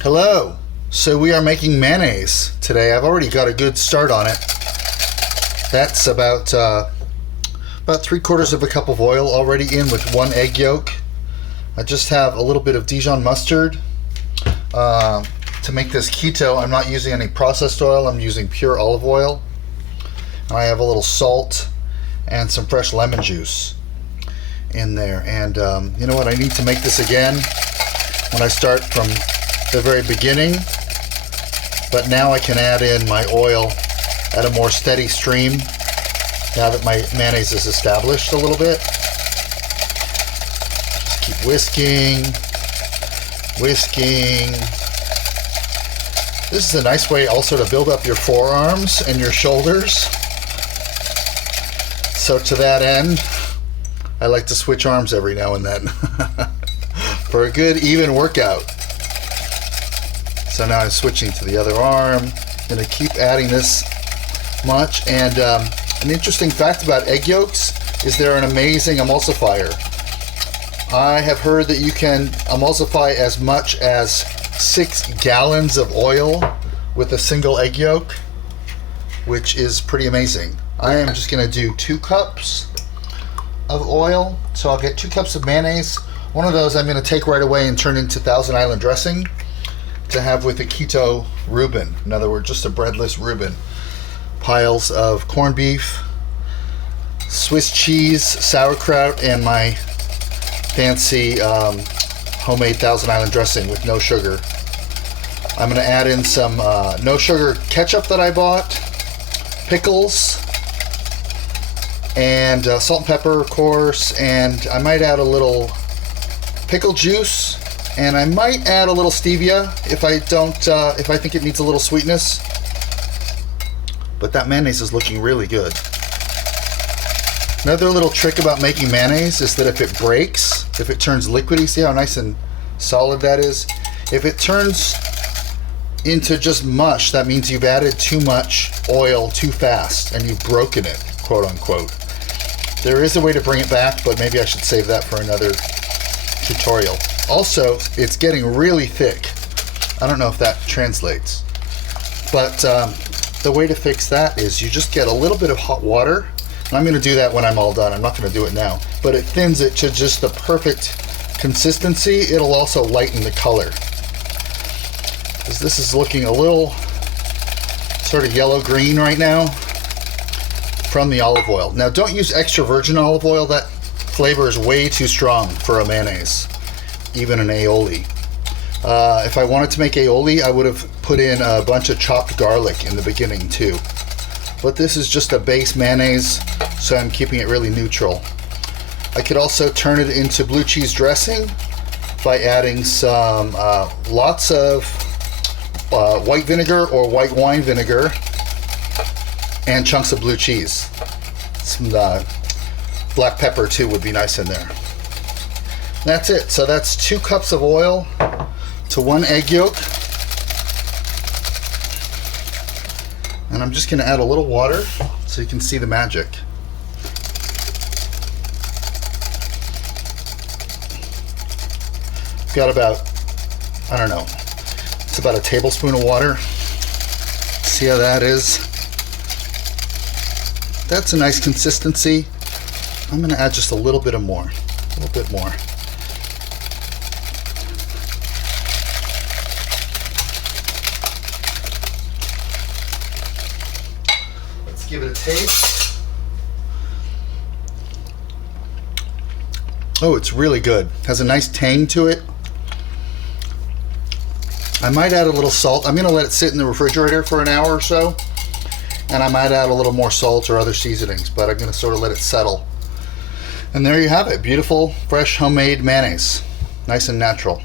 Hello. So we are making mayonnaise today. I've already got a good start on it. That's about 3/4 of a cup of oil already in with 1 egg yolk. I just have a little bit of Dijon mustard. To make this keto, I'm not using any processed oil. I'm using pure olive oil. I have a little salt and some fresh lemon juice in there. And you know what? I need to make this again when I start from the very beginning. But now I can add in my oil at a more steady stream now that my mayonnaise is established a little bit. Just keep whisking. This is a nice way also to build up your forearms and your shoulders. So to that end, I like to switch arms every now and then for a good even workout. So now I'm switching to the other arm. I'm going to keep adding this much. And an interesting fact about egg yolks is they're an amazing emulsifier. I have heard that you can emulsify as much as 6 gallons of oil with a single egg yolk, which is pretty amazing. I am just going to do 2 cups of oil. So I'll get 2 cups of mayonnaise. One of those I'm going to take right away and turn into Thousand Island dressing to have with a keto Reuben. In other words, just a breadless Reuben. Piles of corned beef, Swiss cheese, sauerkraut, and my fancy homemade Thousand Island dressing with no sugar. I'm going to add in some no sugar ketchup that I bought, pickles, and salt and pepper, of course, and I might add a little pickle juice. And I might add a little stevia if I think it needs a little sweetness. But that mayonnaise is looking really good. Another little trick about making mayonnaise is that if it breaks, if it turns liquidy, see how nice and solid that is? If it turns into just mush, that means you've added too much oil too fast and you've broken it, quote unquote. There is a way to bring it back, but maybe I should save that for another tutorial. Also, it's getting really thick. I don't know if that translates. But the way to fix that is you just get a little bit of hot water. And I'm going to do that when I'm all done. I'm not going to do it now. But it thins it to just the perfect consistency. It'll also lighten the color. Because this is looking a little sort of yellow-green right now from the olive oil. Now, don't use extra virgin olive oil. That flavor is way too strong for a mayonnaise. Even an aioli. If I wanted to make aioli, I would have put in a bunch of chopped garlic in the beginning too. But this is just a base mayonnaise, so I'm keeping it really neutral. I could also turn it into blue cheese dressing by adding some lots of white vinegar or white wine vinegar and chunks of blue cheese. Some black pepper too would be nice in there. That's it. So that's 2 cups of oil to 1 egg yolk. And I'm just going to add a little water so you can see the magic. I've got about, I don't know, it's about a tablespoon of water. See how that is? That's a nice consistency. I'm going to add just a little bit more. A little bit more. Give it a taste. Oh, it's really good. Has a nice tang to it. I might add a little salt. I'm going to let it sit in the refrigerator for an hour or so. And I might add a little more salt or other seasonings, but I'm going to sort of let it settle. And there you have it. Beautiful, fresh, homemade mayonnaise. Nice and natural.